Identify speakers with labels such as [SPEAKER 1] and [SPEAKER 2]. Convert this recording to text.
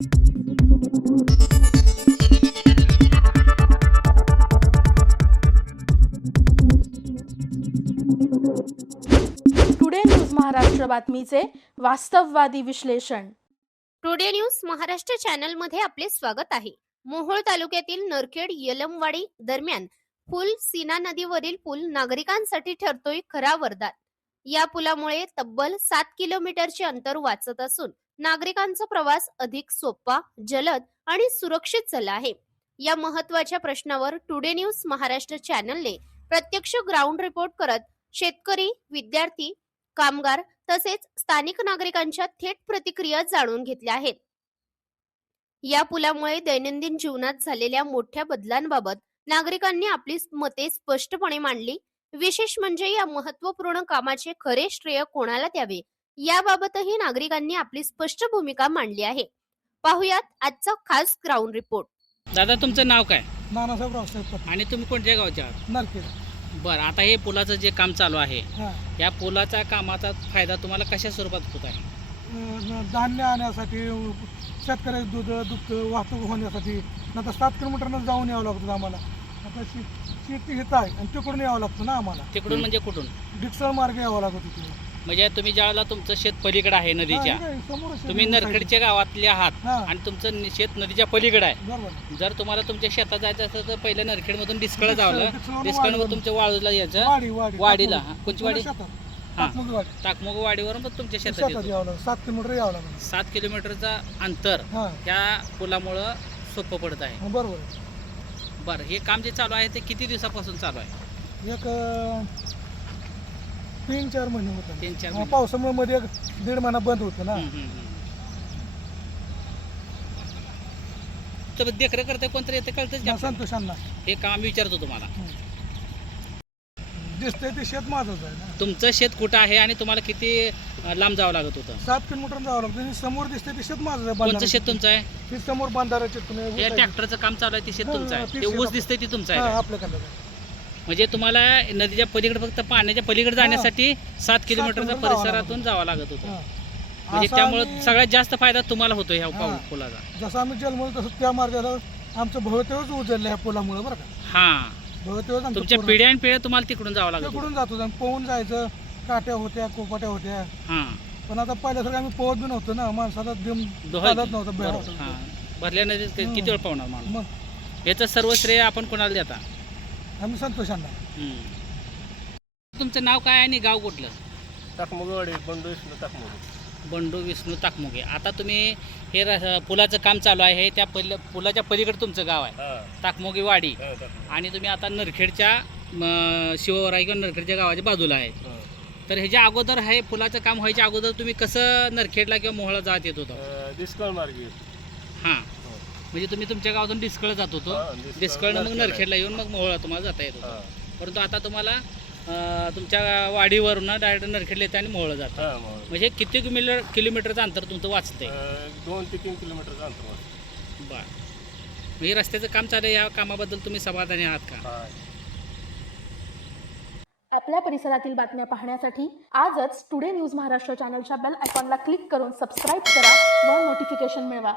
[SPEAKER 1] Today news Maharashtra बातमीचे वास्तववादी विश्लेषण.
[SPEAKER 2] Today news Maharashtra चॅनलमध्ये आपले स्वागत आहे. मोहोळ तालुक्यातील नरखेड यलमवाडी दरम्यान पूल सीना नदीवरील पूल नागरिकांसाठी ठरतोय खरा वरदान. या पुलामुळे तब्बल सात किलोमीटरचे अंतर वाचत असून नागरिकांचा प्रवास अधिक सोपा जलद आणि सुरक्षित झाला आहे. या महत्त्वाच्या प्रश्नावर टुडे न्यूज महाराष्ट्र चॅनलने प्रत्यक्ष ग्राउंड रिपोर्ट करत शेतकरी विद्यार्थी कामगार तसेच स्थानिक नागरिकांच्या थेट प्रतिक्रिया जाणून घेतल्या आहेत. या पुलामुळे दैनंदिन जीवनात झालेल्या मोठ्या बदलांबाबत नागरिकांनी आपली मते स्पष्टपणे मांडली. विशेष म्हणजे या महत्त्वपूर्ण कामाचे खरे श्रेय कोणाला द्यावे? याबाबतही नागरिकांनी आपली स्पष्ट भूमिका मांडली आहे. पाहुयात आजचा खास ग्राउंड रिपोर्ट
[SPEAKER 3] दादा तुमचं नाव काय?
[SPEAKER 4] नानासाहेब रावसाहेब पटेल.
[SPEAKER 3] आणि तुम्ही कोणत्या गावचे आहात?
[SPEAKER 4] नरखेड.
[SPEAKER 3] बरं आता हे पुलाचं जे काम चालू आहे
[SPEAKER 4] हां.
[SPEAKER 3] या पुलाच्या कामाचा फायदा तुम्हाला कशा स्वरूपात होत आहे?
[SPEAKER 4] अं, धान्य आणण्यासाठी शेतकऱ्याचे दूध दुग्ध वाहतूक होण्यासाठी नंतर सात किलोमीटरनं जाऊन यावं लागतं आम्हाला. आता शे शेती हित आहे आणि तिकडून यावं लागतं ना आम्हाला.
[SPEAKER 3] तिकडून म्हणजे कुठून?
[SPEAKER 4] डिक्सळ मार्ग यावं लागत तिकडे
[SPEAKER 3] म्हणजे तुम्ही ज्यावेळेला तुमचं शेत पलीकडे आहे नदीच्या तुम्ही नरखेडच्या गावातले आहात
[SPEAKER 4] हां.
[SPEAKER 3] आणि तुमचं नि- शेत नदीच्या पलीकडे आहे.
[SPEAKER 4] बरोबर.
[SPEAKER 3] जर तुम्हाला तुमच्या शेतात जायचं असेल तर पहिल्या नरखेडमधून डिस्कळ जावलं
[SPEAKER 4] डिस्कळवरून
[SPEAKER 3] डिस्कळवर
[SPEAKER 4] वाडीवरून.
[SPEAKER 3] तुमच्या वाळूला यायचं.
[SPEAKER 4] वाडी वाडी
[SPEAKER 3] वाडीला. हां. कोणची वाडी? हां.
[SPEAKER 4] वाडी
[SPEAKER 3] टाकमोग वाडीवरून मग तुमच्या शेतात
[SPEAKER 4] शेतात
[SPEAKER 3] येतो.
[SPEAKER 4] यावं लागतं सात किलोमीटर यावं
[SPEAKER 3] सात किलोमीटरचा अंतर
[SPEAKER 4] हां.
[SPEAKER 3] त्या पुलामुळं सोपं पडत आहे.
[SPEAKER 4] हां, बरोबर.
[SPEAKER 3] बरं हे काम जे चालू आहे ते किती दिवसापासून चालू आहे?
[SPEAKER 4] एक अं, तीन चार महिने होतं
[SPEAKER 3] तीन चार महिने.
[SPEAKER 4] पावसामुळे मध्ये दीड महिना बंद होतं ना
[SPEAKER 3] हम्म, हम्म, हम्म. तर देखरेख करते कोणतरी येते कळतंच की
[SPEAKER 4] हां,
[SPEAKER 3] आपल्याला?
[SPEAKER 4] संतोषांना
[SPEAKER 3] हे काम विचारतो तुम्हाला
[SPEAKER 4] दिसतंय ते शेत माझंच आहे ना
[SPEAKER 3] तुमचं शेत कुठं आहे आणि तुम्हाला किती अं, लांब जावं लागत होतं
[SPEAKER 4] सात किलोमीटर जावं लागतं आणि समोर दिसतंय ते शेत माझं आहे
[SPEAKER 3] कोणतं
[SPEAKER 4] बंधाऱ्याचं.
[SPEAKER 3] शेत तुमचं आहे
[SPEAKER 4] ते समोर बांधाराचे तुम्ही ऊस आहे.
[SPEAKER 3] ट्रॅक्टरचं काम चालू आहे ते शेत
[SPEAKER 4] हां,
[SPEAKER 3] तुमचं
[SPEAKER 4] हां,
[SPEAKER 3] आहे
[SPEAKER 4] ते
[SPEAKER 3] ते
[SPEAKER 4] शेत
[SPEAKER 3] ऊस
[SPEAKER 4] आपलं.
[SPEAKER 3] दिसतंय ते तुमचं आहे
[SPEAKER 4] हां,
[SPEAKER 3] का?
[SPEAKER 4] आपल्या कडलं
[SPEAKER 3] म्हणजे तुम्हाला नदीच्या पलीकडे फक्त पाण्याच्या पलीकडे जाण्यासाठी सात किलोमीटरचा
[SPEAKER 4] किलोमीटर जावं
[SPEAKER 3] परिसरातून जावं लागत होतं.
[SPEAKER 4] हां.
[SPEAKER 3] म्हणजे
[SPEAKER 4] असं
[SPEAKER 3] त्यामुळे
[SPEAKER 4] आम्ही-
[SPEAKER 3] सगळ्यात जास्त फायदा तुम्हाला होतो ह्या
[SPEAKER 4] हां.
[SPEAKER 3] पुलाचा.
[SPEAKER 4] जसं आम्ही जन्मलो तसं त्या मार्गाला आमचं भवितव्यच उजळलं ह्या पुलामुळे बरं का.
[SPEAKER 3] हा.
[SPEAKER 4] भवितव्यच आमचं
[SPEAKER 3] तुमच्या
[SPEAKER 4] पूर्ण-
[SPEAKER 3] पिढ्या आणि पिढ्या तुम्हाला तिकडून जावं लागत होतं.
[SPEAKER 4] तिकडून जात होतो. आम्ही पोहून जायचं काट्या होत्या कोपाट्या होत्या.
[SPEAKER 3] हा.
[SPEAKER 4] पण आता पहिल्यासारखं आम्ही पोहत बी नव्हतो ना. माणसाला दिम चालत नव्हतं
[SPEAKER 3] बरोबर. हा. भरल्या नदीत किती. वेळ पावणार माणूस?
[SPEAKER 4] मग?
[SPEAKER 3] याचं सर्व श्रेय आपण कोणाला देता?
[SPEAKER 4] आम्ही संतोषांना
[SPEAKER 3] हम्म. तुमचं नाव काय आणि गाव कुठलं?
[SPEAKER 5] टाकमगवाडी बंडू विष्णू टाकमग.
[SPEAKER 3] बंडू विष्णू ताकमुगे आता तुम्ही हे र- पुलाचं काम चालू आहे त्या पल पुलाच्या पलीकडे तुमचं गाव आहे.
[SPEAKER 5] हा.
[SPEAKER 3] ताकमोगी वाडी
[SPEAKER 5] हा, टाकमग.
[SPEAKER 3] आणि तुम्ही आता नरखेडच्या म, शिवराई किंवा नरखेडच्या गावाच्या बाजूला आहे.
[SPEAKER 5] हा.
[SPEAKER 3] तर ह्याच्या अगोदर आहे पुलाचं काम व्हायच्या अगोदर तुम्ही कसं नरखेडला किंवा मोहळा जात येत होता?
[SPEAKER 5] अं, डिस्काउंट मार्गी.
[SPEAKER 3] हां. म्हणजे तुम्ही तुमच्या गावातून डिस्कळ जात होतो.
[SPEAKER 5] हा, डिस्कळ
[SPEAKER 3] डिस्कळनं मग
[SPEAKER 5] नरखेडला
[SPEAKER 3] नरखेडला येऊन मग मोहळा तुम्हाला जाता येत होतं. परंतु आता तुम्हाला अं, तुमच्या वाडीवरून डायरेक्ट नरखेडला येतं आणि मोहळा जातं.
[SPEAKER 5] हा मग
[SPEAKER 3] म्हणजे किती किलोमीटर किलोमीटरचं अंतर तुमचं वाचतंय?
[SPEAKER 5] अं, दोन ते तीन किलोमीटरचं अंतर वाटतं.
[SPEAKER 3] बर. म्हणजे रस्त्याचं काम चालू आहे या कामाबद्दल तुम्ही समाधानी आहात का?
[SPEAKER 5] हा.
[SPEAKER 1] आपल्या परिसरातील बातम्या पाहण्यासाठी आजच टुडे न्यूज महाराष्ट्र चॅनलच्या बेल आयकॉनला क्लिक करून सबस्क्राईब करा व नोटिफिकेशन मिळवा.